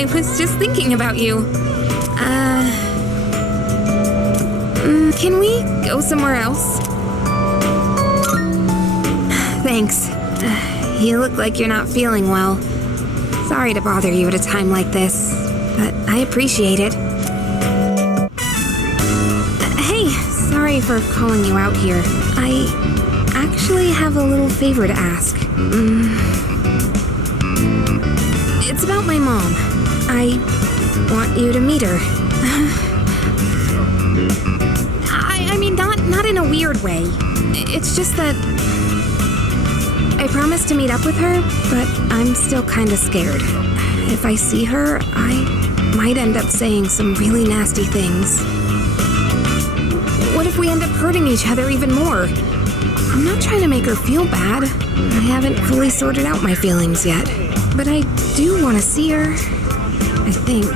I was just thinking about you. Can we go somewhere else? Thanks. You look like you're not feeling well. Sorry to bother you at a time like this, but I appreciate it. Hey, sorry for calling you out here. I actually have a little favor to ask. It's about my mom. I want you to meet her. I mean, not in a weird way. It's just that I promised to meet up with her, but I'm still kind of scared. If I see her, I might end up saying some really nasty things. What if we end up hurting each other even more? I'm not trying to make her feel bad. I haven't fully sorted out my feelings yet. But I do want to see her, I think.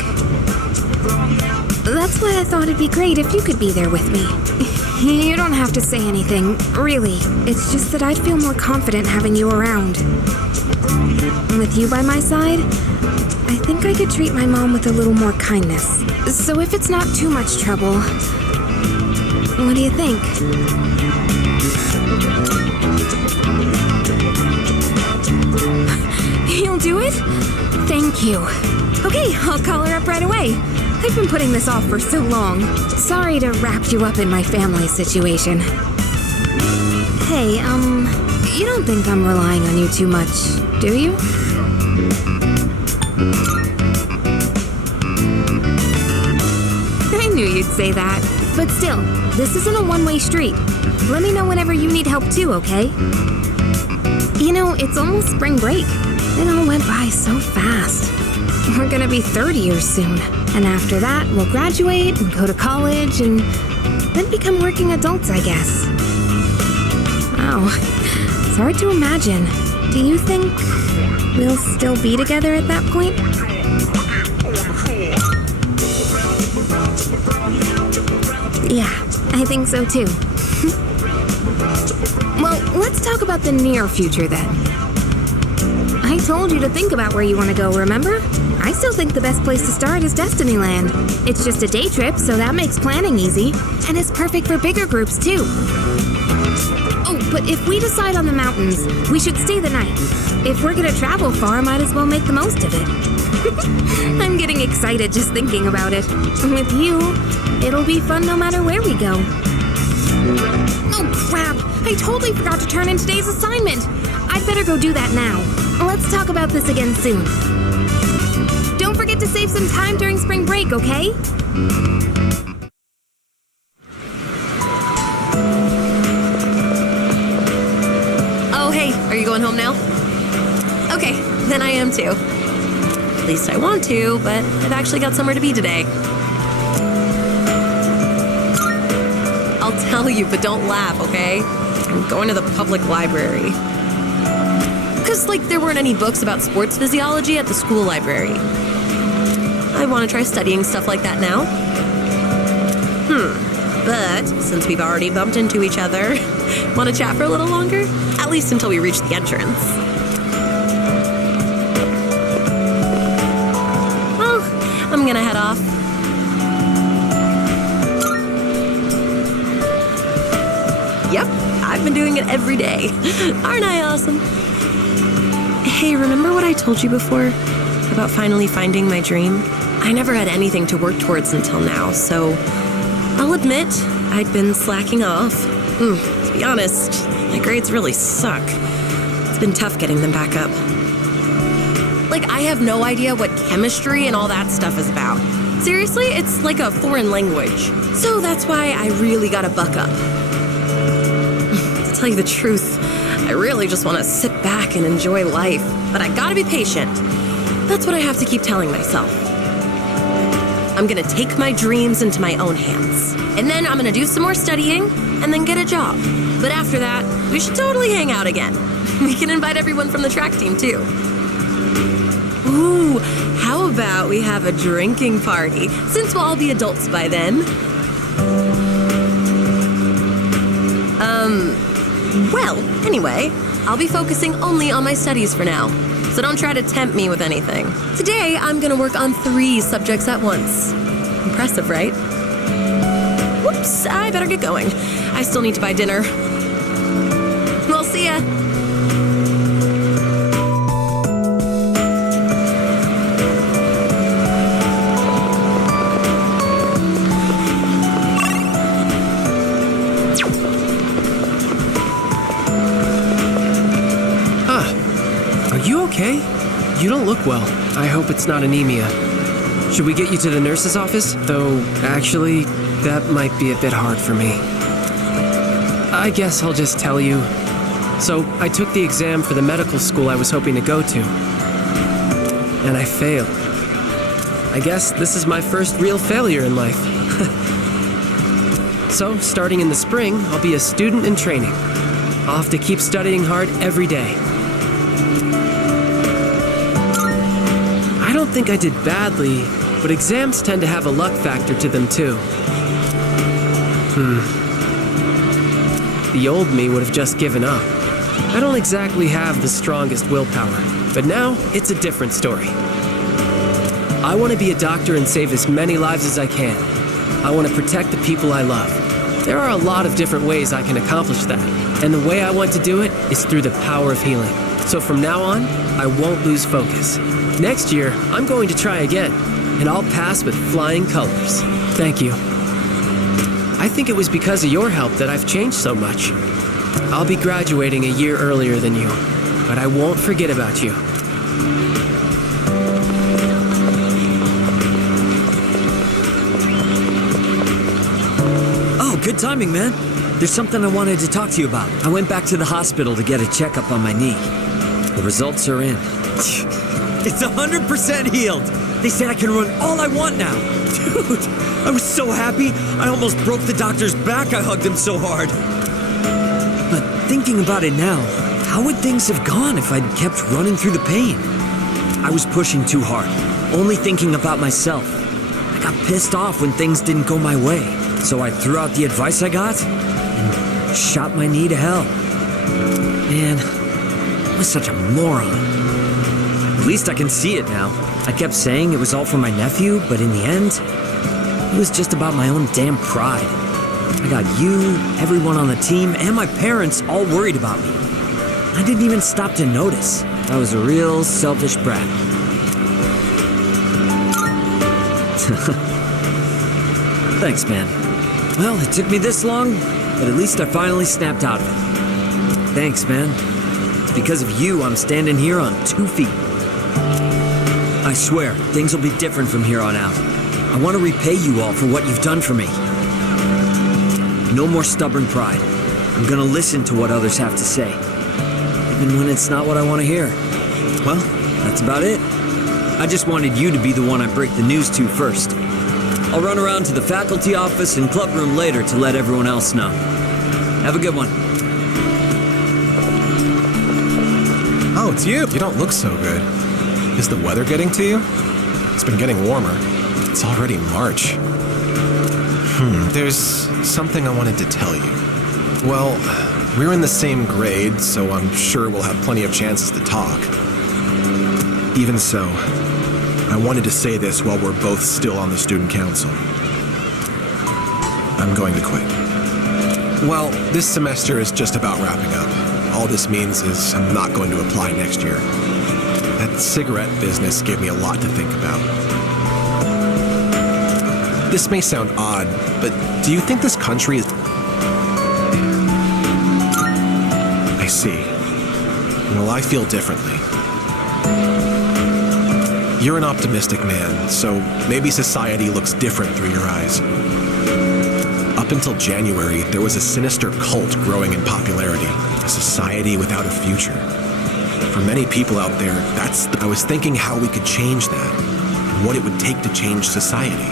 That's why I thought it'd be great if you could be there with me. You don't have to say anything, really. It's just that I'd feel more confident having you around. With you by my side, I think I could treat my mom with a little more kindness. So if it's not too much trouble, what do you think? You'll do it? Thank you. Okay, I'll call her up right away. I've been putting this off for so long. Sorry to wrap you up in my family situation. Hey, you don't think I'm relying on you too much, do you? I knew you'd say that. But still, this isn't a one-way street. Let me know whenever you need help too, okay? You know, it's almost spring break. It all went by so fast. We're gonna be 30 years soon. And after that, we'll graduate and go to college and then become working adults, I guess. Wow, it's hard to imagine. Do you think we'll still be together at that point? Yeah, I think so too. Well, let's talk about the near future then. I told you to think about where you want to go, remember? I still think the best place to start is Destinyland. It's just a day trip, so that makes planning easy. And it's perfect for bigger groups, too. Oh, but if we decide on the mountains, we should stay the night. If we're gonna travel far, might as well make the most of it. I'm getting excited just thinking about it. With you, it'll be fun no matter where we go. Oh, crap! I totally forgot to turn in today's assignment. I'd better go do that now. Let's talk about this again soon. Don't forget to save some time during spring break, okay? Oh, hey, are you going home now? Okay, then I am too. At least I want to, but I've actually got somewhere to be today. I'll tell you, but don't laugh, okay? I'm going to the public library. Because, there weren't any books about sports physiology at the school library. I want to try studying stuff like that now. But since we've already bumped into each other, want to chat for a little longer? At least until we reach the entrance. Well, I'm gonna head off. Yep, I've been doing it every day. Aren't I awesome? Hey, remember what I told you before about finally finding my dream? I never had anything to work towards until now, so I'll admit I'd been slacking off. To be honest, my grades really suck. It's been tough getting them back up. I have no idea what chemistry and all that stuff is about. Seriously, it's like a foreign language. So that's why I really gotta buck up. To tell you the truth, I really just want to sit back and enjoy life. But I gotta be patient. That's what I have to keep telling myself. I'm gonna take my dreams into my own hands. And then I'm gonna do some more studying and then get a job. But after that, we should totally hang out again. We can invite everyone from the track team too. Ooh, how about we have a drinking party, since we'll all be adults by then? Well, anyway, I'll be focusing only on my studies for now. So don't try to tempt me with anything. Today, I'm gonna work on 3 subjects at once. Impressive, right? Whoops, I better get going. I still need to buy dinner. We'll see ya. Okay? You don't look well. I hope it's not anemia. Should we get you to the nurse's office? Though, actually, that might be a bit hard for me. I guess I'll just tell you. So, I took the exam for the medical school I was hoping to go to. And I failed. I guess this is my first real failure in life. So, starting in the spring, I'll be a student in training. I'll have to keep studying hard every day. I don't think I did badly, but exams tend to have a luck factor to them too. The old me would have just given up. I don't exactly have the strongest willpower, but now it's a different story. I want to be a doctor and save as many lives as I can. I want to protect the people I love. There are a lot of different ways I can accomplish that, and the way I want to do it is through the power of healing. So from now on, I won't lose focus. Next year, I'm going to try again, and I'll pass with flying colors. Thank you. I think it was because of your help that I've changed so much. I'll be graduating a year earlier than you, but I won't forget about you. Oh, good timing, man. There's something I wanted to talk to you about. I went back to the hospital to get a checkup on my knee. The results are in. It's 100% healed. They said I can run all I want now. Dude, I was so happy. I almost broke the doctor's back. I hugged him so hard. But thinking about it now, how would things have gone if I'd kept running through the pain? I was pushing too hard, only thinking about myself. I got pissed off when things didn't go my way, so I threw out the advice I got and shot my knee to hell. Man, I was such a moron. At least I can see it now. I kept saying it was all for my nephew, but in the end, it was just about my own damn pride. I got you, everyone on the team, and my parents all worried about me. I didn't even stop to notice. I was a real selfish brat. Thanks, man. Well, it took me this long, but at least I finally snapped out of it. Thanks, man. It's because of you I'm standing here on 2 feet. I swear, things will be different from here on out. I want to repay you all for what you've done for me. No more stubborn pride. I'm gonna listen to what others have to say, even when it's not what I want to hear. Well, that's about it. I just wanted you to be the one I break the news to first. I'll run around to the faculty office and club room later to let everyone else know. Have a good one. Oh, it's you. You don't look so good. Is the weather getting to you? It's been getting warmer. It's already March. There's something I wanted to tell you. Well, we're in the same grade, so I'm sure we'll have plenty of chances to talk. Even so, I wanted to say this while we're both still on the student council. I'm going to quit. Well, this semester is just about wrapping up. All this means is I'm not going to apply next year. That cigarette business gave me a lot to think about. This may sound odd, but do you think this country is... I see. Well, I feel differently. You're an optimistic man, so maybe society looks different through your eyes. Up until January, there was a sinister cult growing in popularity, a society without a future. For many people out there, I was thinking how we could change that, and what it would take to change society.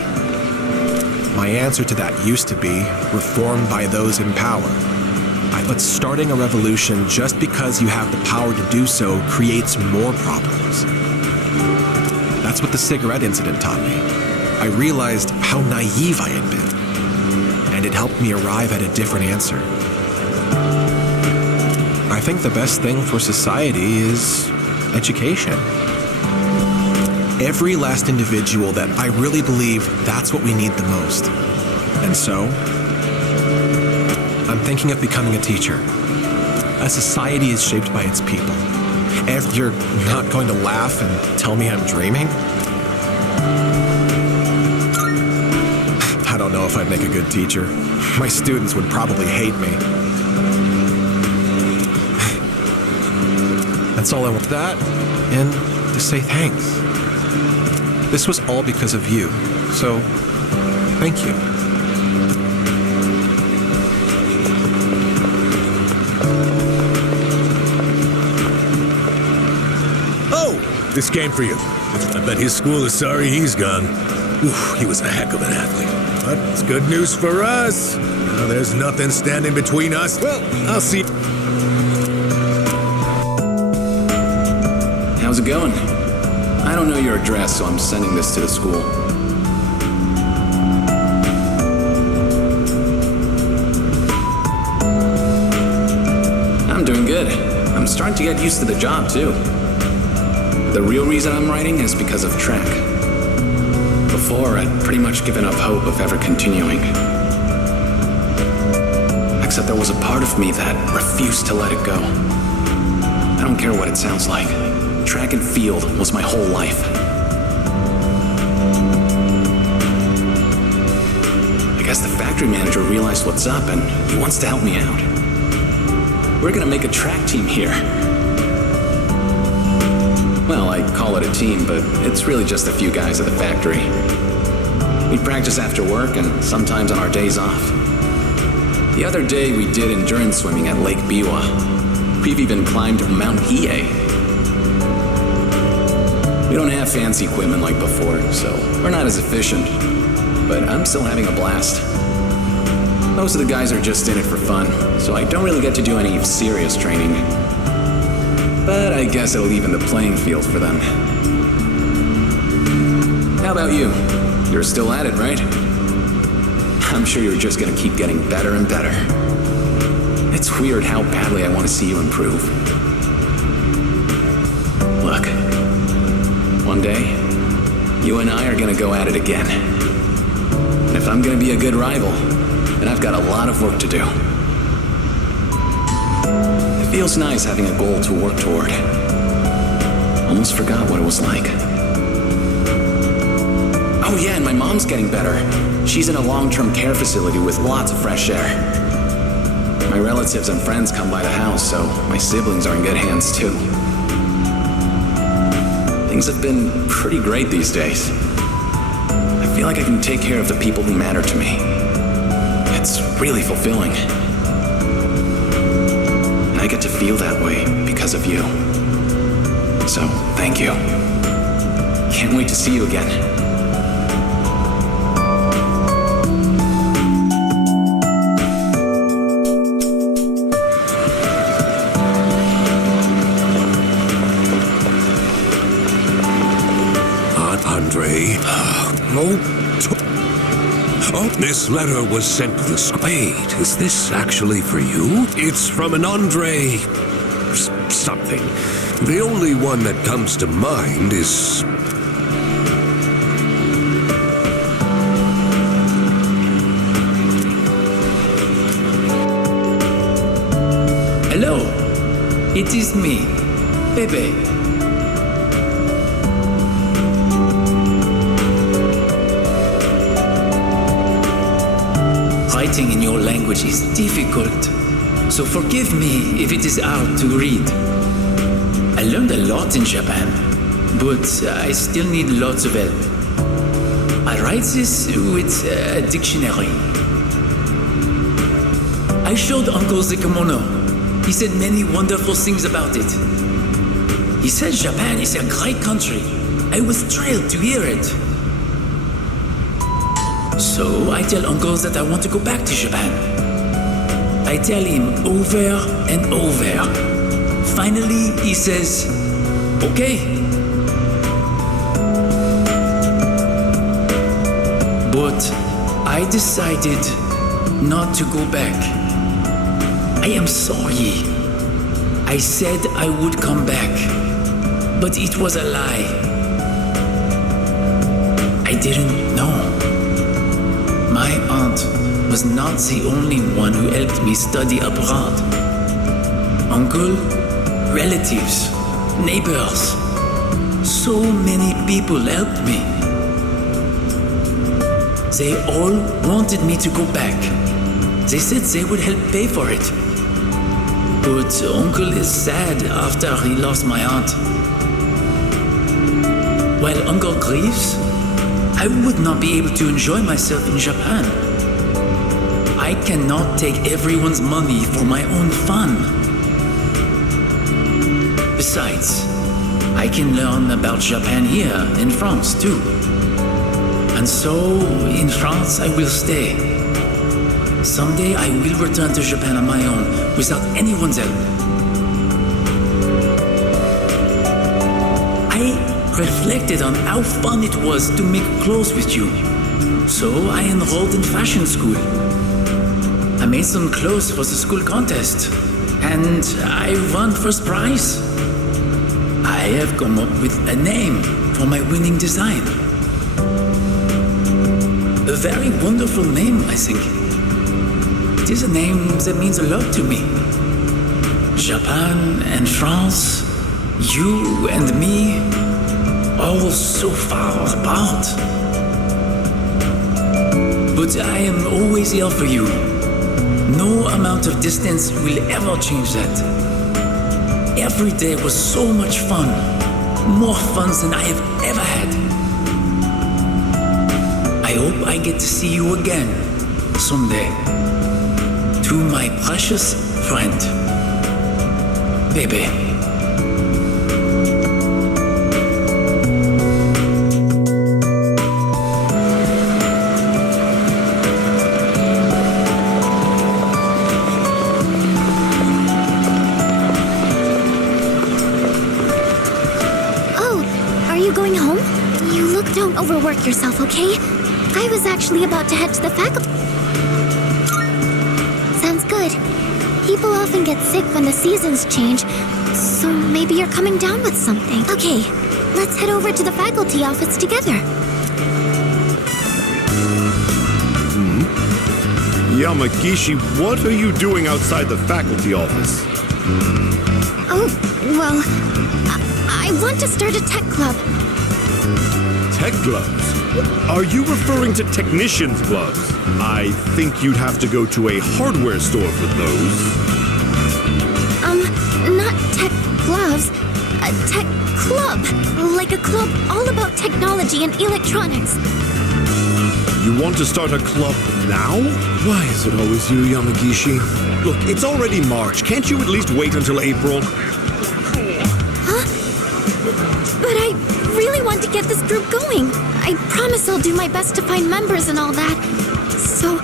My answer to that used to be reform by those in power. But starting a revolution just because you have the power to do so creates more problems. That's what the cigarette incident taught me. I realized how naive I had been, and it helped me arrive at a different answer. I think the best thing for society is education. Every last individual that I really believe that's what we need the most. And so, I'm thinking of becoming a teacher. A society is shaped by its people. If you're not going to laugh and tell me I'm dreaming? I don't know if I'd make a good teacher. My students would probably hate me. That's all I want. That, and to say thanks. This was all because of you, so thank you. This game for you. I bet his school is sorry he's gone. Oof, he was a heck of an athlete. But it's good news for us. Now there's nothing standing between us. Well, I'll see. How's it going? I don't know your address, so I'm sending this to the school. I'm doing good. I'm starting to get used to the job, too. The real reason I'm writing is because of track. Before, I'd pretty much given up hope of ever continuing. Except there was a part of me that refused to let it go. I don't care what it sounds like. Track and field was my whole life. I guess the factory manager realized what's up and he wants to help me out. We're gonna make a track team here. Well, I call it a team, but it's really just a few guys at the factory. We practice after work and sometimes on our days off. The other day we did endurance swimming at Lake Biwa. We've even climbed Mount Hiei. We don't have fancy equipment like before, so we're not as efficient. But I'm still having a blast. Most of the guys are just in it for fun, so I don't really get to do any serious training. But I guess it'll even the playing field for them. How about you? You're still at it, right? I'm sure you're just gonna keep getting better and better. It's weird how badly I want to see you improve. Look, one day, you and I are gonna go at it again. And if I'm gonna be a good rival, then I've got a lot of work to do. It feels nice having a goal to work toward. Almost forgot what it was like. Oh yeah, and my mom's getting better. She's in a long-term care facility with lots of fresh air. My relatives and friends come by the house, so my siblings are in good hands too. Things have been pretty great these days. I feel like I can take care of the people who matter to me. It's really fulfilling. I get to feel that way because of you. So, thank you. can't wait to see you again. Andre. Oh, this letter was sent to the Wait, is this actually for you? It's from an Andre... something. The only one that comes to mind is... Hello, it is me, Pepe. Writing in your language is difficult, so forgive me if it is hard to read. I learned a lot in Japan, but I still need lots of help. I write this with a dictionary. I showed Uncle the kimono. He said many wonderful things about it. He said Japan is a great country. I was thrilled to hear it. So I tell Uncle that I want to go back to Japan. I tell him over and over. Finally, he says, okay. But I decided not to go back. I am sorry. I said I would come back, but it was a lie. I didn't know. My aunt was not the only one who helped me study abroad. Uncle, relatives, neighbors, so many people helped me. They all wanted me to go back. They said they would help pay for it. But Uncle is sad after he lost my aunt. While Uncle grieves, I would not be able to enjoy myself in Japan. I cannot take everyone's money for my own fun. Besides, I can learn about Japan here in France too. And so, in France I will stay. Someday I will return to Japan on my own, without anyone's help. I reflected on how fun it was to make clothes with you. So I enrolled in fashion school. I made some clothes for the school contest, and I won first prize. I have come up with a name for my winning design. A very wonderful name, I think. It is a name that means a lot to me. Japan and France, you and me, all so far apart. But I am always here for you. No amount of distance will ever change that. Every day was so much fun. More fun than I have ever had. I hope I get to see you again someday. To my precious friend, Pepe. Don't overwork yourself, okay? I was actually about to head to the faculty. Sounds good. People often get sick when the seasons change, so maybe you're coming down with something. Okay, let's head over to the faculty office together. Yamagishi, what are you doing outside the faculty office? Oh, well, I want to start a tech club. Tech gloves? Are you referring to technician's gloves? I think you'd have to go to a hardware store for those. Not tech gloves. A tech club. Like a club all about technology and electronics. You want to start a club now? Why is it always you, Yamagishi? Look, it's already March. Can't you at least wait until April? Huh? But I really want to get this group going. I promise I'll do my best to find members and all that. So,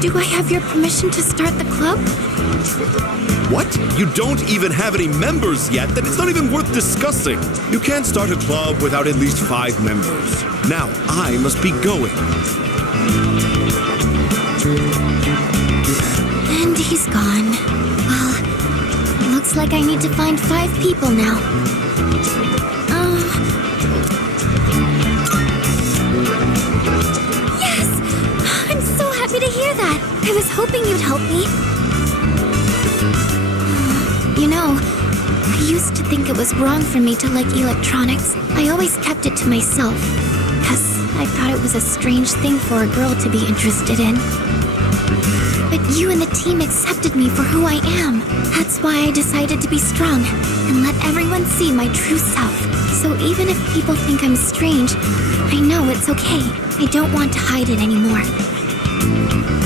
do I have your permission to start the club? What? You don't even have any members yet? Then it's not even worth discussing. You can't start a club without at least 5 members. Now, I must be going. And he's gone. Well, looks like I need to find 5 people now. Yes! I'm so happy to hear that. I was hoping you'd help me. You know, I used to think it was wrong for me to like electronics. I always kept it to myself, because I thought it was a strange thing for a girl to be interested in. But you and the team accepted me for who I am. That's why I decided to be strong and let everyone see my true self. So even if people think I'm strange, I know it's okay. I don't want to hide it anymore.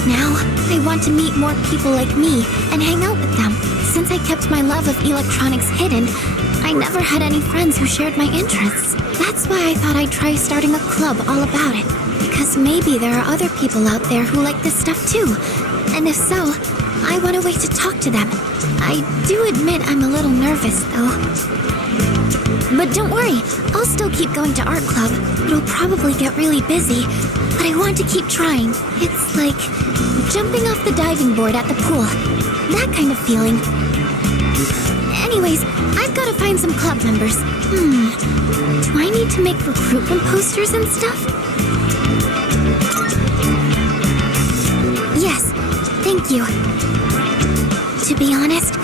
Now, I want to meet more people like me and hang out with them. Since I kept my love of electronics hidden, I never had any friends who shared my interests. That's why I thought I'd try starting a club all about it. Because maybe there are other people out there who like this stuff too. And if so, I want a way to talk to them. I do admit I'm a little nervous, though. But don't worry, I'll still keep going to art club. It'll probably get really busy, but I want to keep trying. It's like jumping off the diving board at the pool. That kind of feeling. Anyways, I've got to find some club members. Do I need to make recruitment posters and stuff? Yes, thank you. To be honest,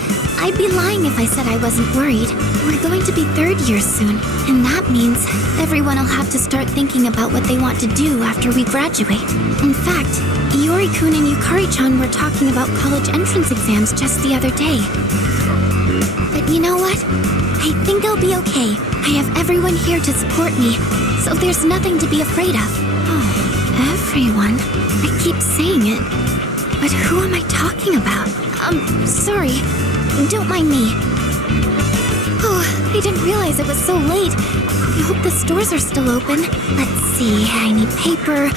I'd be lying if I said I wasn't worried. We're going to be 3rd year soon, and that means everyone will have to start thinking about what they want to do after we graduate. In fact, Iori-kun and Yukari-chan were talking about college entrance exams just the other day. But you know what? I think I'll be okay. I have everyone here to support me, so there's nothing to be afraid of. Oh, everyone? I keep saying it. But who am I talking about? Sorry. Don't mind me. Oh, I didn't realize it was so late. I hope the stores are still open. Let's see, I need paper.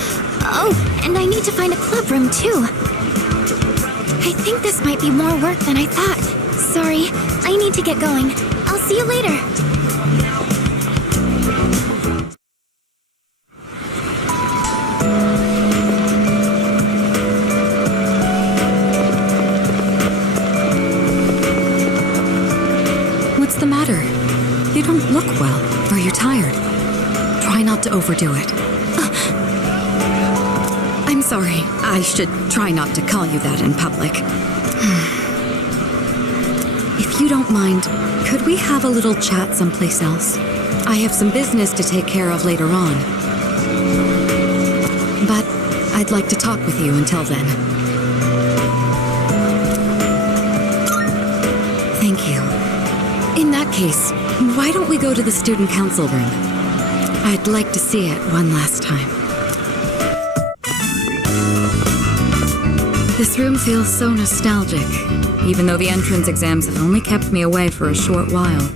Oh, and I need to find a club room too. I think this might be more work than I thought. Sorry, I need to get going. I'll see you later. What's the matter? You don't look well. Are you tired? Try not to overdo it. I'm sorry. I should try not to call you that in public. If you don't mind, could we have a little chat someplace else? I have some business to take care of later on. But I'd like to talk with you until then. Thank you. In that case, why don't we go to the student council room? I'd like to see it one last time. This room feels so nostalgic, even though the entrance exams have only kept me away for a short while.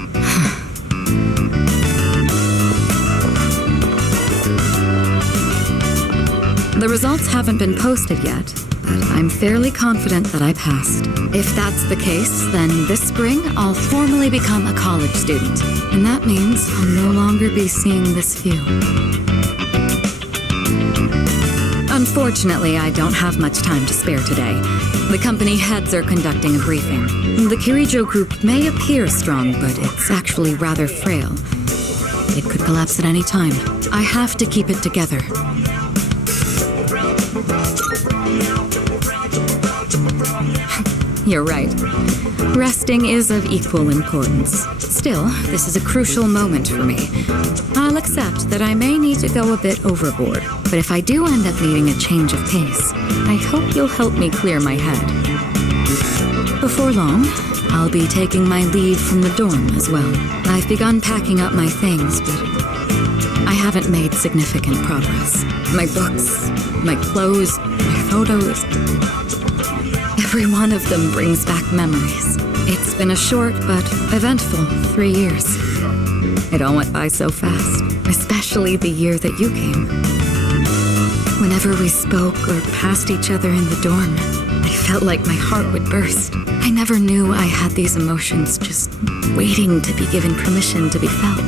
The results haven't been posted yet, but I'm fairly confident that I passed. If that's the case, then this spring I'll formally become a college student, and that means I'll no longer be seeing this view. Unfortunately, I don't have much time to spare today. The company heads are conducting a briefing. The Kirijo group may appear strong, but it's actually rather frail. It could collapse at any time. I have to keep it together. You're right. Resting is of equal importance. Still, this is a crucial moment for me. I'll accept that I may need to go a bit overboard, but if I do end up needing a change of pace, I hope you'll help me clear my head. Before long, I'll be taking my leave from the dorm as well. I've begun packing up my things, but I haven't made significant progress. My books, my clothes, my photos... Every one of them brings back memories. It's been a short but eventful 3 years. It all went by so fast. especially the year that you came. Whenever we spoke or passed each other in the dorm, I felt like my heart would burst. I never knew I had these emotions just waiting to be given permission to be felt.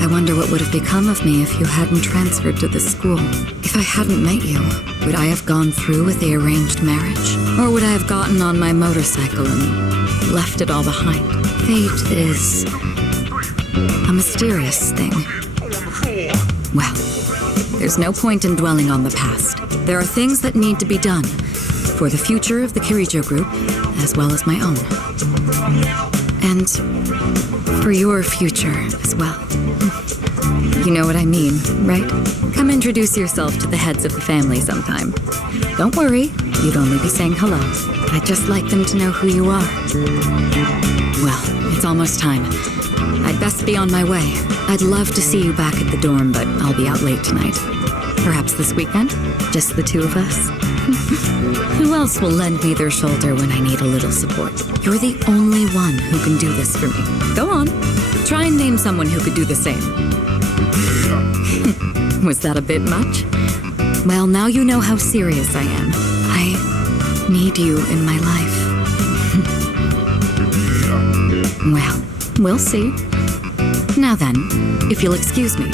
I wonder what would have become of me if you hadn't transferred to this school. If I hadn't met you, would I have gone through with the arranged marriage? Or would I have gotten on my motorcycle and left it all behind? Fate is a mysterious thing. Well, there's no point in dwelling on the past. There are things that need to be done for the future of the Kirijo group, as well as my own. And for your future as well. You know what I mean, right? Come introduce yourself to the heads of the family sometime. Don't worry, you'd only be saying hello. I'd just like them to know who you are. Well, it's almost time. I'd best be on my way. I'd love to see you back at the dorm, but I'll be out late tonight. Perhaps this weekend? Just the two of us? Who else will lend me their shoulder when I need a little support? You're the only one who can do this for me. Go on. Try and name someone who could do the same. Was that a bit much? Well, now you know how serious I am. I need you in my life. Well, we'll see. Now then, if you'll excuse me.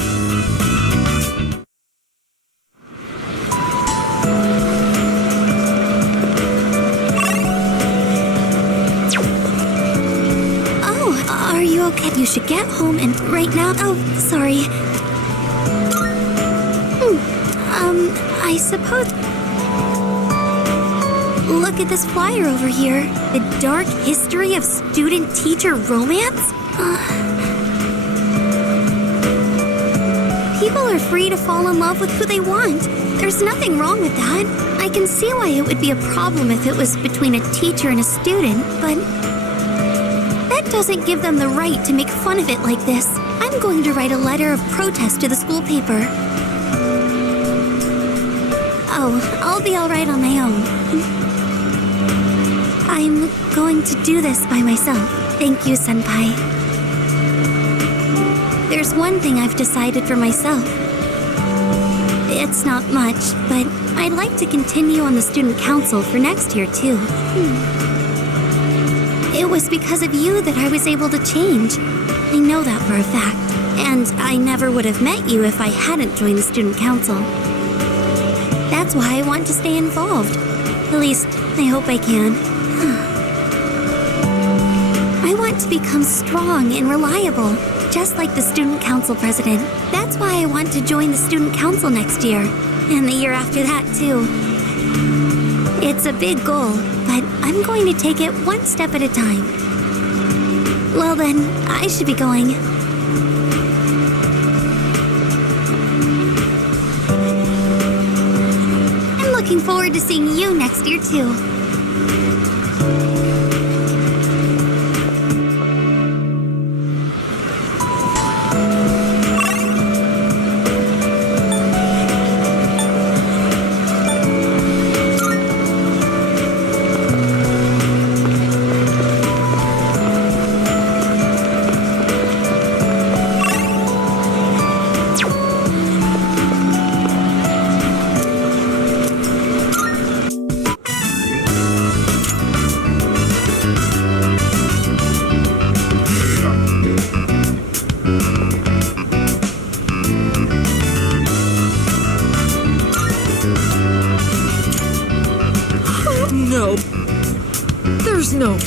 Oh, are you okay? You should get home and right now. Oh, sorry. I suppose. Look at this flyer over here. The dark history of student-teacher romance? People are free to fall in love with who they want. There's nothing wrong with that. I can see why it would be a problem if it was between a teacher and a student, but that doesn't give them the right to make fun of it like this. I'm going to write a letter of protest to the school paper. Oh, I'll be all right on my own. I'm going to do this by myself. Thank you, Senpai. There's one thing I've decided for myself. It's not much, but I'd like to continue on the student council for next year, too. It was because of you that I was able to change. I know that for a fact. And I never would have met you if I hadn't joined the student council. That's why I want to stay involved. At least, I hope I can. I want to become strong and reliable, just like the student council president. That's why I want to join the student council next year, and the year after that, too. It's a big goal, but I'm going to take it one step at a time. Well then, I should be going. I'm looking forward to seeing you next year, too. No. There's no...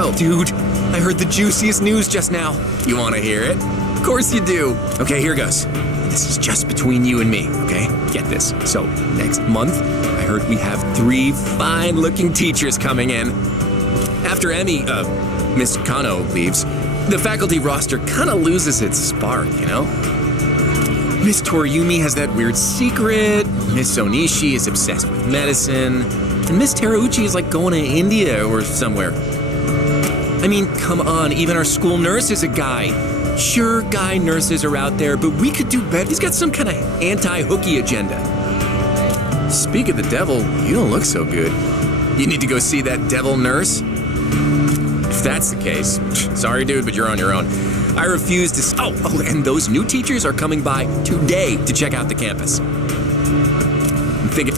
go? Dude, I heard the juiciest news just now. You want to hear it? Of course you do. Okay, here goes. This is just between you and me, okay? Get this. So, next month, I heard we have 3 fine-looking teachers coming in. After Emmy, Miss Kano leaves, the faculty roster kind of loses its spark, you know? Miss Toriumi has that weird secret, Miss Onishi is obsessed with medicine, and Miss Terauchi is like going to India or somewhere. I mean, come on, even our school nurse is a guy. Sure, guy nurses are out there, but we could do better. He's got some kind of anti-hooky agenda. Speak of the devil, you don't look so good. You need to go see that devil nurse? If that's the case, sorry dude, but you're on your own. I refuse to... Oh, and those new teachers are coming by today to check out the campus. I'm thinking...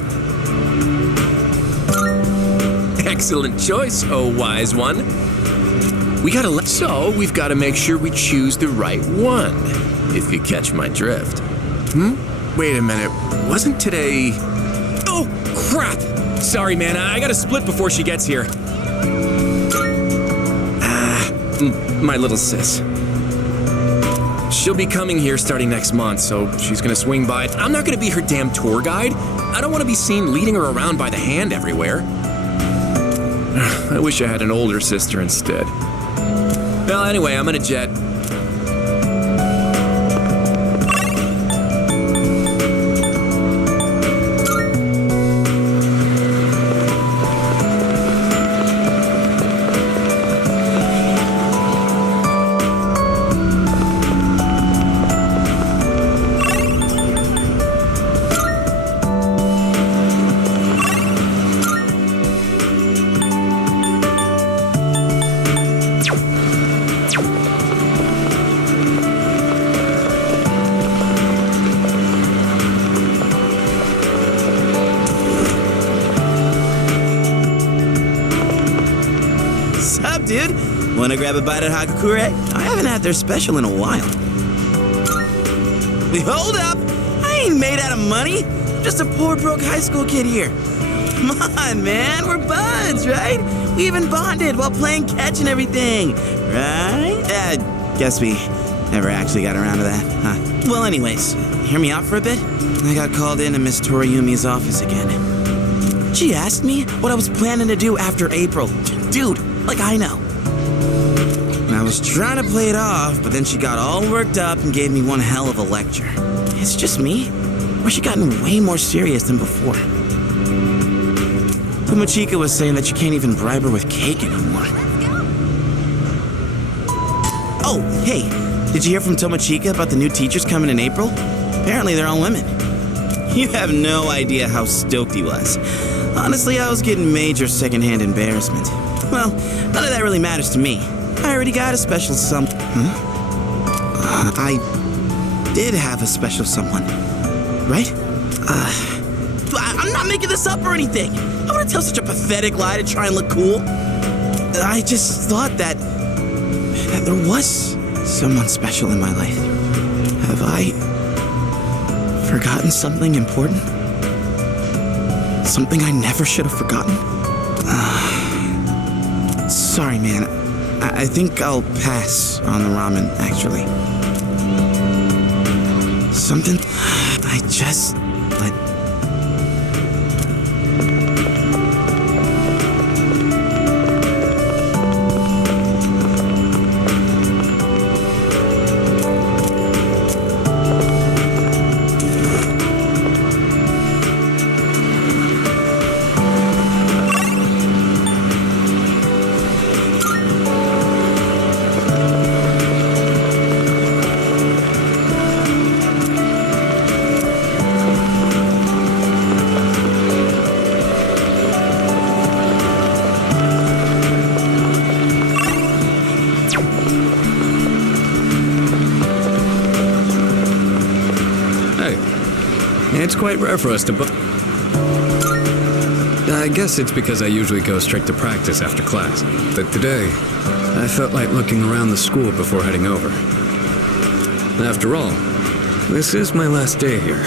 Excellent choice, oh wise one. We've got to make sure we choose the right one, if you catch my drift. Wait a minute, wasn't today... Oh, crap! Sorry, man, I gotta split before she gets here. My little sis. She'll be coming here starting next month, so she's gonna swing by. I'm not gonna be her damn tour guide. I don't want to be seen leading her around by the hand everywhere. I wish I had an older sister instead. Well, anyway, I'm gonna jet. Dude, wanna grab a bite at Hakakure? I haven't had their special in a while. Hold up! I ain't made out of money. I'm just a poor broke high school kid here. Come on, man, we're buds, right? We even bonded while playing catch and everything, right? Guess we never actually got around to that, huh? Well, anyways, hear me out for a bit? I got called into Miss Toriumi's office again. She asked me what I was planning to do after April. Dude, like I know. And I was trying to play it off, but then she got all worked up and gave me one hell of a lecture. It's just me? Or she gotten way more serious than before? Tomochika was saying that you can't even bribe her with cake anymore. Oh, hey, did you hear from Tomochika about the new teachers coming in April? Apparently they're all women. You have no idea how stoked he was. Honestly, I was getting major secondhand embarrassment. Well, none of that really matters to me. I already got a special I did have a special someone, right? I'm not making this up or anything. I wouldn't tell such a pathetic lie to try and look cool. I just thought that there was someone special in my life. Have I forgotten something important? Something I never should have forgotten? Sorry, man. I think I'll pass on the ramen, actually. Something I just let... It's quite rare for us to book. I guess it's because I usually go straight to practice after class. But today, I felt like looking around the school before heading over. After all, this is my last day here.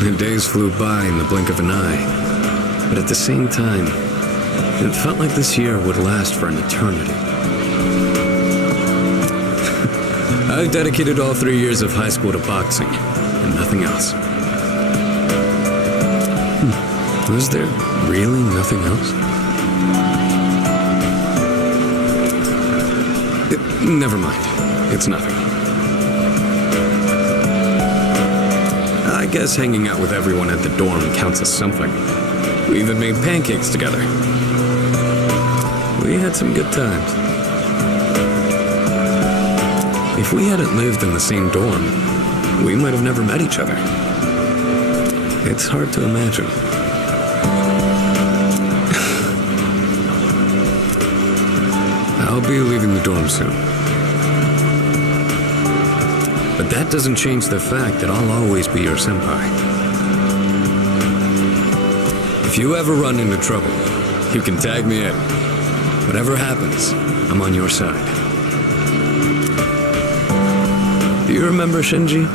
The days flew by in the blink of an eye. But at the same time, It felt like this year would last for an eternity. I've dedicated all 3 years of high school to boxing, and nothing else. Was there really nothing else? Never mind. It's nothing. I guess hanging out with everyone at the dorm counts as something. We even made pancakes together. We had some good times. If we hadn't lived in the same dorm, we might have never met each other. It's hard to imagine. I'll be leaving the dorm soon. But that doesn't change the fact that I'll always be your senpai. If you ever run into trouble, you can tag me in. Whatever happens, I'm on your side. Do you remember Shinji?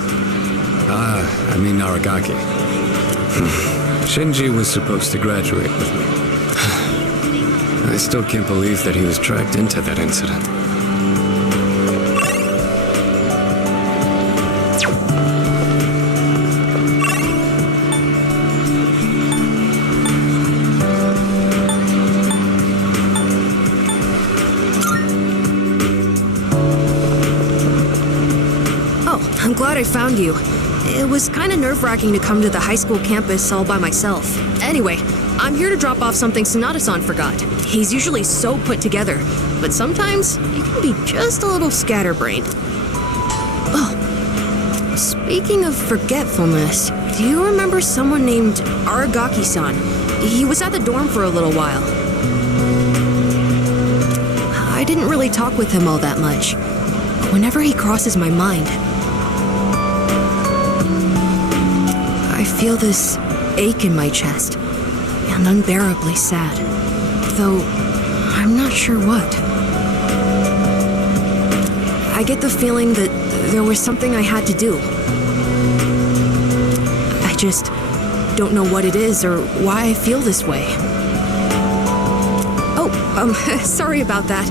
I mean Aragaki. Shinji was supposed to graduate with me. I still can't believe that he was dragged into that incident. I'm glad I found you. It was kind of nerve-wracking to come to the high school campus all by myself. Anyway, I'm here to drop off something Sanada-san forgot. He's usually so put together, but sometimes he can be just a little scatterbrained. Oh, speaking of forgetfulness, do you remember someone named Aragaki-san? He was at the dorm for a little while. I didn't really talk with him all that much. Whenever he crosses my mind, I feel this ache in my chest, and unbearably sad, though I'm not sure what. I get the feeling that there was something I had to do. I just don't know what it is or why I feel this way. Oh, sorry about that.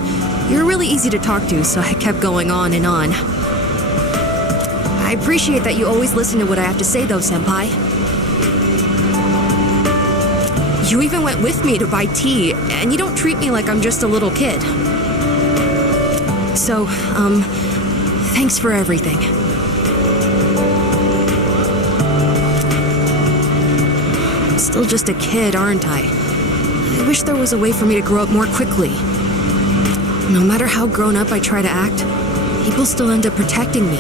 You're really easy to talk to, so I kept going on and on. I appreciate that you always listen to what I have to say, though, Senpai. You even went with me to buy tea, and you don't treat me like I'm just a little kid. So, thanks for everything. I'm still just a kid, aren't I? I wish there was a way for me to grow up more quickly. No matter how grown up I try to act, people still end up protecting me.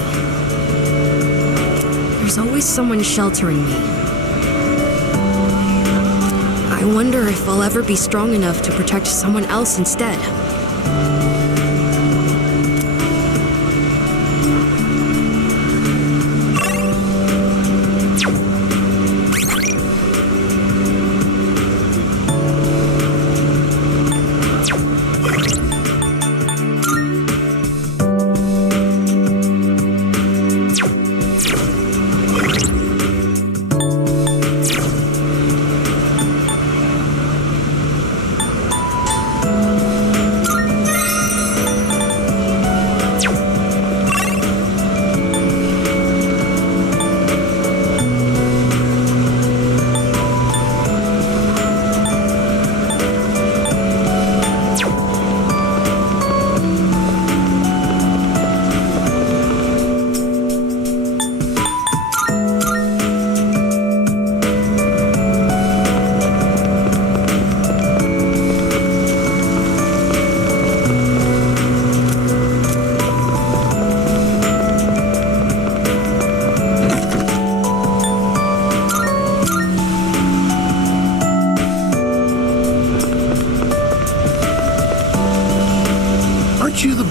There's always someone sheltering me. I wonder if I'll ever be strong enough to protect someone else instead.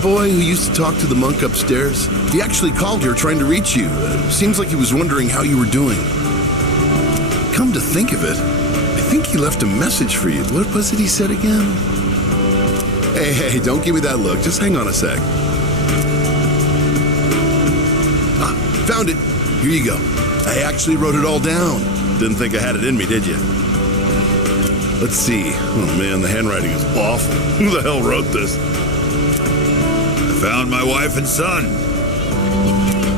Boy who used to talk to the monk upstairs. He actually called here trying to reach you. Seems like he was wondering how you were doing. Come to think of it, I think he left a message for you. What was it he said again? Hey, don't give me that look. Just hang on a sec. Found it. Here you go. I actually wrote it all down. Didn't think I had it in me, did you? Let's see. Oh man, the handwriting is awful. Who the hell wrote this? I found my wife and son.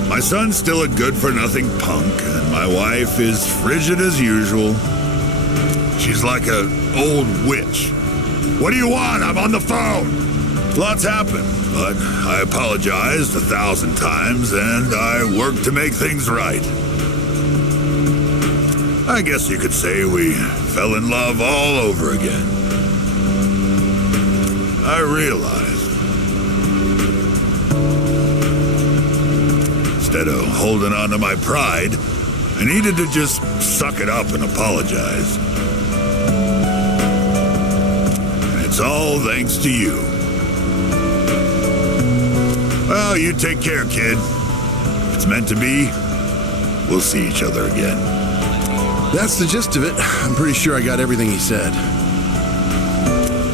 My son's still a good-for-nothing punk, and my wife is frigid as usual. She's like an old witch. What do you want? I'm on the phone. Lots happened, but I apologized 1,000 times, and I worked to make things right. I guess you could say we fell in love all over again. I realized instead of holding on to my pride, I needed to just suck it up and apologize. And it's all thanks to you. Well, you take care, kid. If it's meant to be, we'll see each other again. That's the gist of it. I'm pretty sure I got everything he said.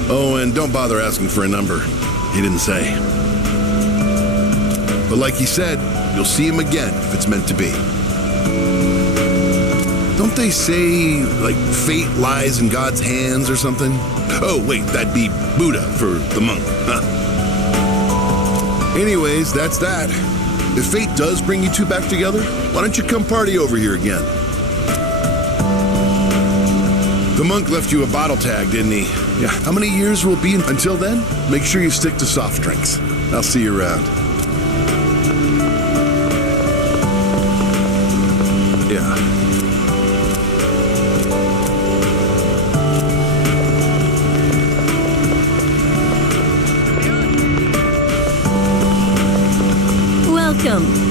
Oh, and don't bother asking for a number. He didn't say. But like he said, you'll see him again if it's meant to be. Don't they say, like, fate lies in God's hands or something? Oh, wait, that'd be Buddha for the monk, huh? Anyways, that's that. If fate does bring you two back together, why don't you come party over here again? The monk left you a bottle tag, didn't he? Yeah. How many years will it be until then? Make sure you stick to soft drinks. I'll see you around. Yeah. Welcome.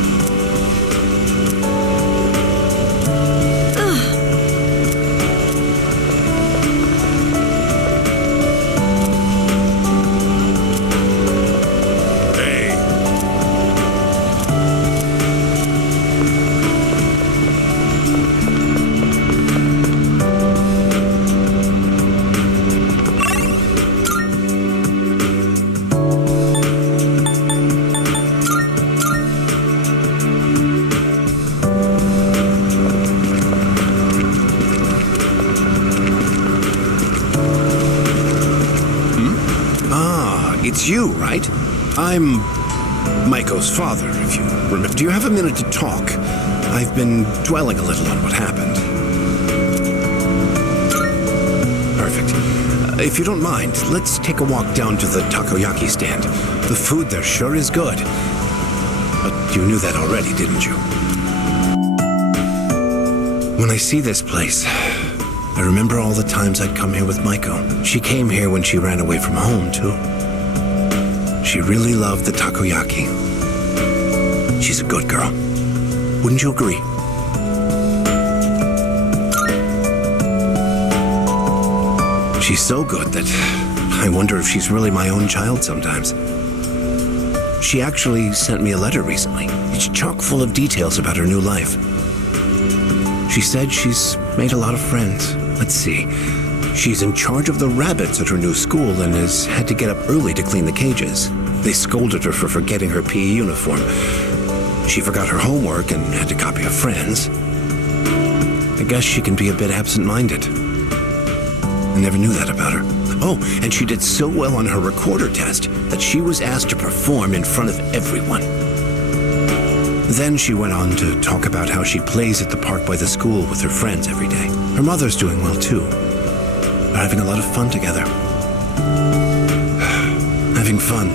It's you, right? I'm Maiko's father, if you remember. Do you have a minute to talk? I've been dwelling a little on what happened. Perfect. If you don't mind, let's take a walk down to the takoyaki stand. The food there sure is good. But you knew that already, didn't you? When I see this place, I remember all the times I'd come here with Maiko. She came here when she ran away from home, too. She really loved the takoyaki. She's a good girl. Wouldn't you agree? She's so good that I wonder if she's really my own child sometimes. She actually sent me a letter recently. It's chock full of details about her new life. She said she's made a lot of friends. Let's see. She's in charge of the rabbits at her new school and has had to get up early to clean the cages. They scolded her for forgetting her PE uniform. She forgot her homework and had to copy a friend's. I guess she can be a bit absent-minded. I never knew that about her. Oh, and she did so well on her recorder test that she was asked to perform in front of everyone. Then she went on to talk about how she plays at the park by the school with her friends every day. Her mother's doing well, too. They're having a lot of fun together. Having fun.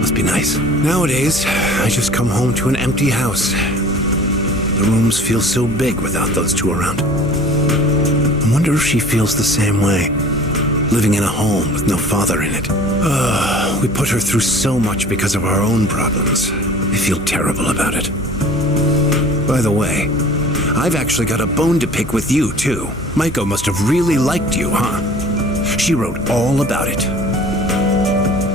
Must be nice. Nowadays, I just come home to an empty house. The rooms feel so big without those two around. I wonder if she feels the same way, living in a home with no father in it. We put her through so much because of our own problems. I feel terrible about it. By the way, I've actually got a bone to pick with you, too. Maiko must have really liked you, huh? She wrote all about it.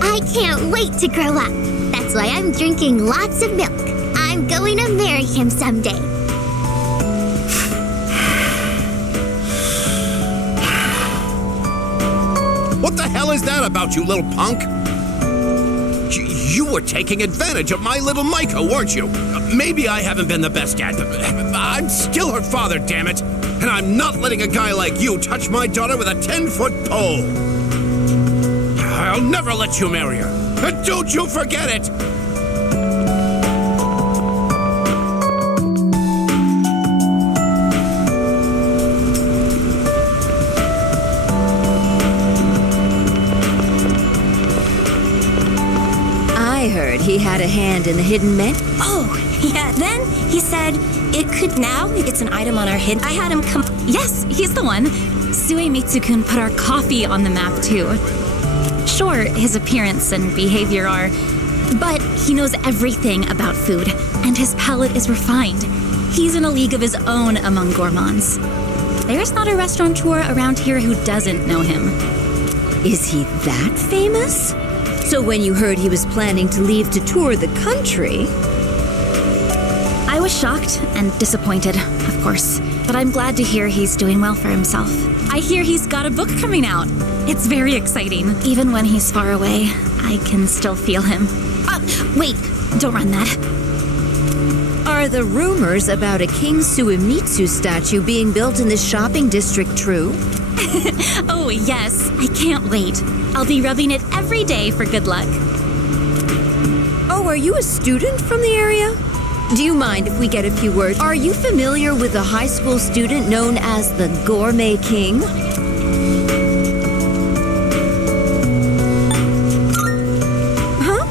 I can't wait to grow up. That's why I'm drinking lots of milk. I'm going to marry him someday. What the hell is that about, you little punk? You were taking advantage of my little Maiko, weren't you? Maybe I haven't been the best dad, but I'm still her father, damn it. and I'm not letting a guy like you touch my daughter with a 10-foot pole. I'll never let you marry her. And don't you forget it! I heard he had a hand in the hidden men. Oh, yeah. Then he said it could now. It's an item on our hidden. I had him come. Yes, he's the one. Suemitsu-kun put our coffee on the map, too. Sure, his appearance and behavior are, but he knows everything about food, and his palate is refined. He's in a league of his own among gourmands. There's not a restaurateur around here who doesn't know him. Is he that famous? So when you heard he was planning to leave to tour the country... I was shocked and disappointed, of course, but I'm glad to hear he's doing well for himself. I hear he's got a book coming out. It's very exciting. Even when he's far away, I can still feel him. Wait, don't run that. Are the rumors about a King Suemitsu statue being built in this shopping district true? Oh, yes. I can't wait. I'll be rubbing it every day for good luck. Oh, are you a student from the area? Do you mind if we get a few words? Are you familiar with a high school student known as the Gourmet King? Huh?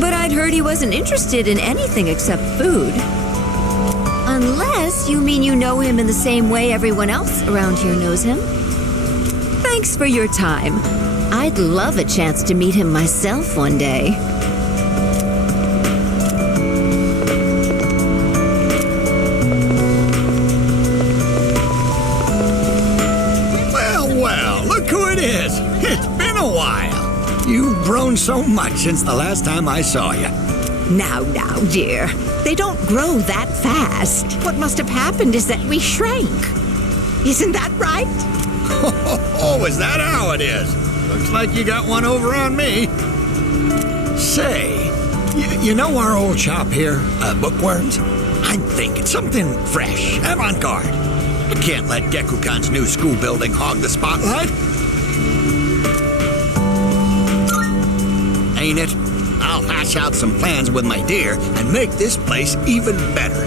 But I'd heard he wasn't interested in anything except food. Unless you mean you know him in the same way everyone else around here knows him. Thanks for your time. I'd love a chance to meet him myself one day. Well, look who it is. It's been a while. You've grown so much since the last time I saw you. Now, dear. They don't grow that fast. What must have happened is that we shrank. Isn't that right? Oh, is that how it is? Looks like you got one over on me. Say, you know our old shop here, Bookworms? I'm thinking something fresh, avant-garde. I can't let Gekukan's new school building hog the spotlight. Ain't it? I'll hash out some plans with my dear and make this place even better.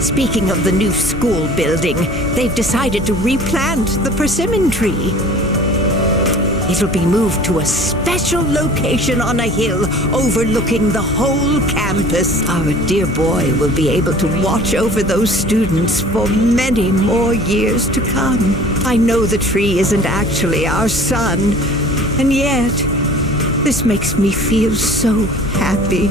Speaking of the new school building, they've decided to replant the persimmon tree. It'll be moved to a special location on a hill overlooking the whole campus. Our dear boy will be able to watch over those students for many more years to come. I know the tree isn't actually our son, and yet this makes me feel so happy.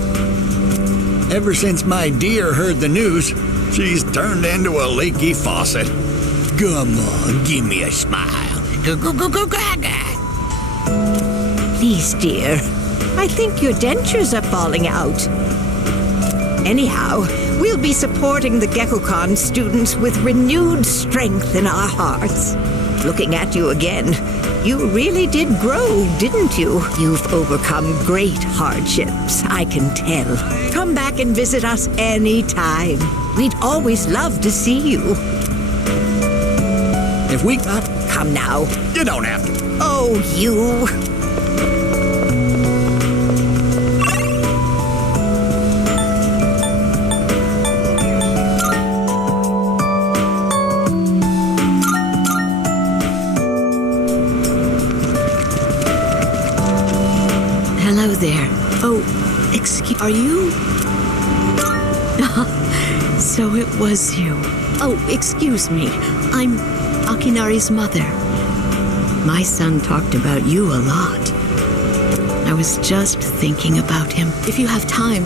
Ever since my dear heard the news, she's turned into a leaky faucet. Come on, give me a smile. Go-go-go-go-gaga. Please, dear. I think your dentures are falling out. Anyhow, we'll be supporting the Gekukan students with renewed strength in our hearts. Looking at you again, you really did grow, didn't you? You've overcome great hardships, I can tell. Come back and visit us anytime. We'd always love to see you. If we... come now. You don't have to. Oh, you... Hello there. Oh, are you? So it was you. Oh, excuse me. I'm Akinari's mother. My son talked about you a lot. I was just thinking about him. If you have time.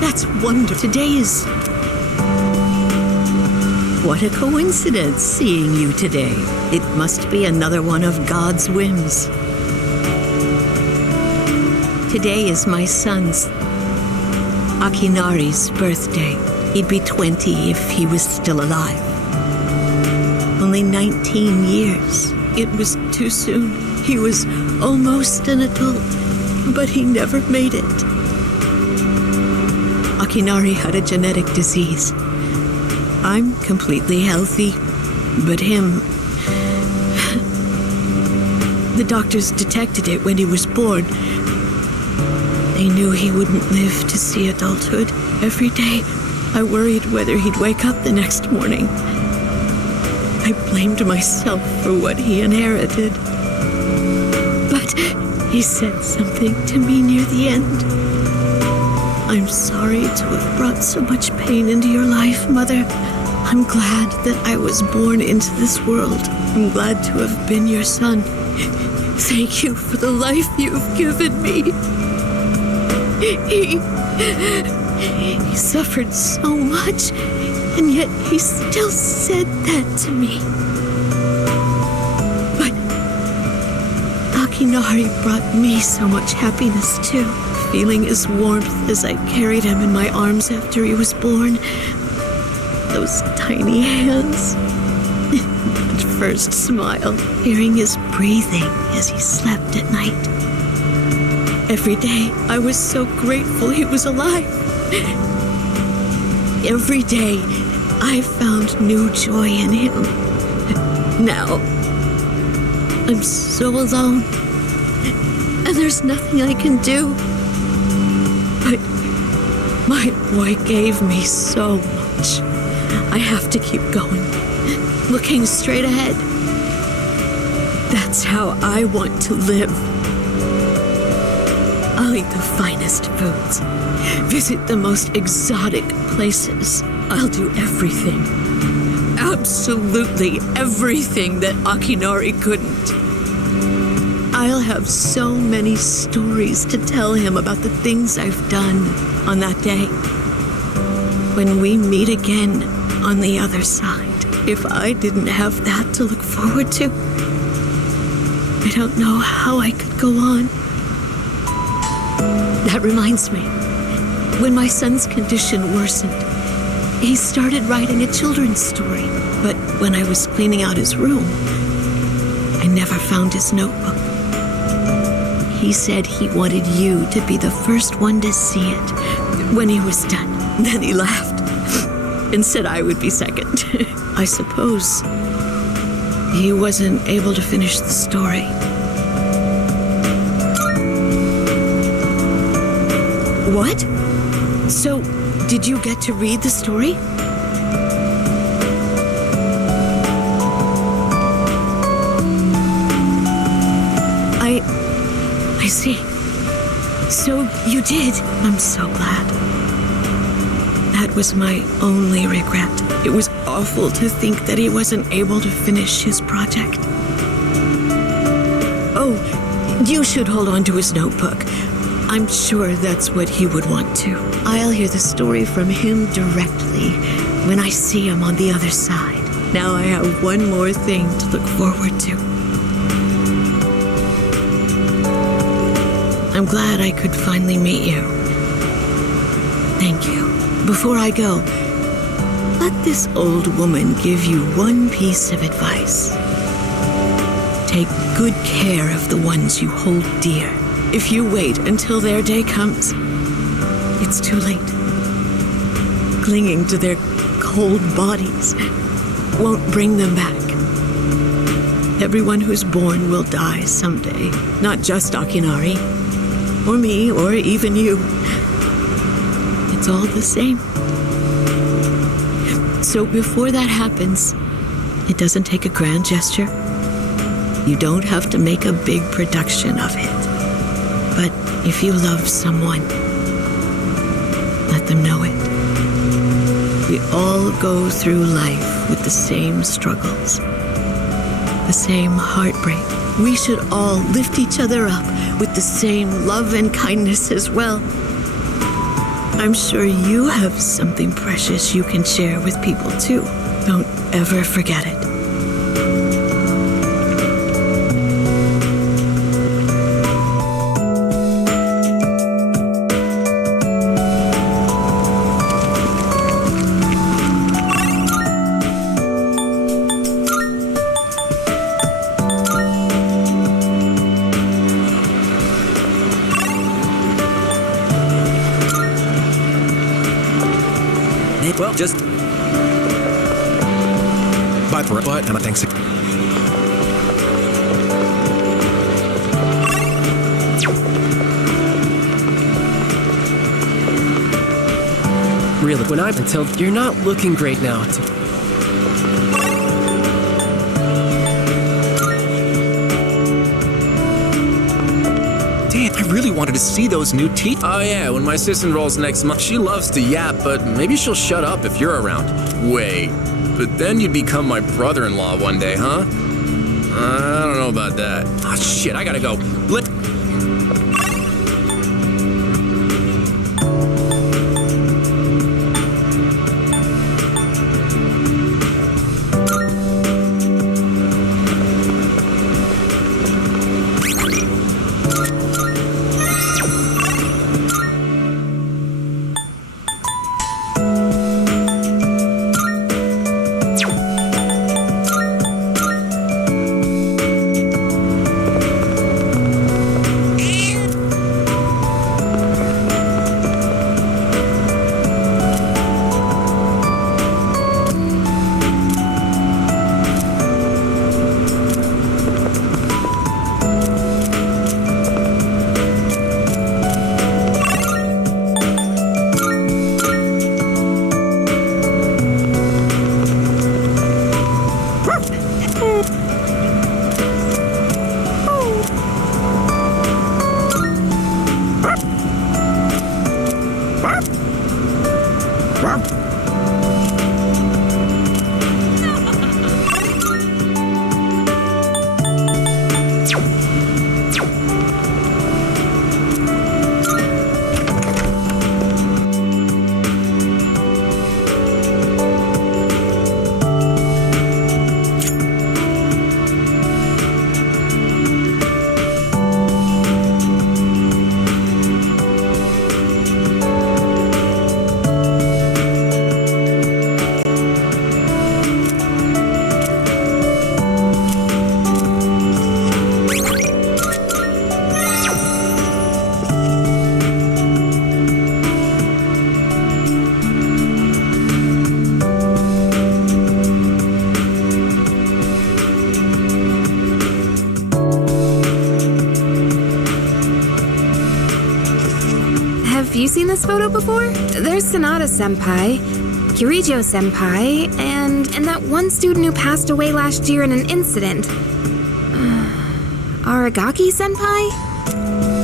That's wonderful. Today is... What a coincidence seeing you today. It must be another one of God's whims. Today is my son's, Akinari's, birthday. He'd be 20 if he was still alive. Only 19 years. It was too soon. He was almost an adult, but he never made it. Akinari had a genetic disease. I'm completely healthy, but him... The doctors detected it when he was born. They knew he wouldn't live to see adulthood. Every day, I worried whether he'd wake up the next morning. I blamed myself for what he inherited. But he said something to me near the end. I'm sorry to have brought so much pain into your life, Mother. I'm glad that I was born into this world. I'm glad to have been your son. Thank you for the life you've given me. He suffered so much, and yet he still said that to me. But Akinari brought me so much happiness too. Feeling his warmth as I carried him in my arms after he was born. Those tiny hands. That first smile. Hearing his breathing as he slept at night. Every day, I was so grateful he was alive. Every day, I found new joy in him. Now, I'm so alone, and there's nothing I can do. But my boy gave me so much. I have to keep going, looking straight ahead. That's how I want to live. I'll eat the finest foods, visit the most exotic places. I'll do everything, absolutely everything that Akinari couldn't. I'll have so many stories to tell him about the things I've done on that day. When we meet again on the other side, if I didn't have that to look forward to, I don't know how I could go on. That reminds me, when my son's condition worsened, he started writing a children's story. But when I was cleaning out his room, I never found his notebook. He said he wanted you to be the first one to see it when he was done. Then he laughed and said I would be second. I suppose he wasn't able to finish the story. What? So, did you get to read the story? I see. So, you did. I'm so glad. That was my only regret. It was awful to think that he wasn't able to finish his project. Oh, you should hold on to his notebook. I'm sure that's what he would want to. I'll hear the story from him directly when I see him on the other side. Now I have one more thing to look forward to. I'm glad I could finally meet you. Thank you. Before I go, let this old woman give you one piece of advice. Take good care of the ones you hold dear. If you wait until their day comes, it's too late. Clinging to their cold bodies won't bring them back. Everyone who's born will die someday. Not just Akinari, or me, or even you. It's all the same. So before that happens, it doesn't take a grand gesture. You don't have to make a big production of it. But if you love someone, let them know it. We all go through life with the same struggles, the same heartbreak. We should all lift each other up with the same love and kindness as well. I'm sure you have something precious you can share with people too. Don't ever forget it. Well, just for but and thanks. Really, when I'm until you're not looking great now. Damn, I really wanted to see those new teeth. Oh yeah, when my sis enrolls next month, she loves to yap, but maybe she'll shut up if you're around. Wait, but then you'd become my brother-in-law one day, huh? I don't know about that. Ah, shit, I gotta go. Have you seen this photo before? There's Sanada-senpai, Kirijo-senpai, and that one student who passed away last year in an incident. Aragaki-senpai?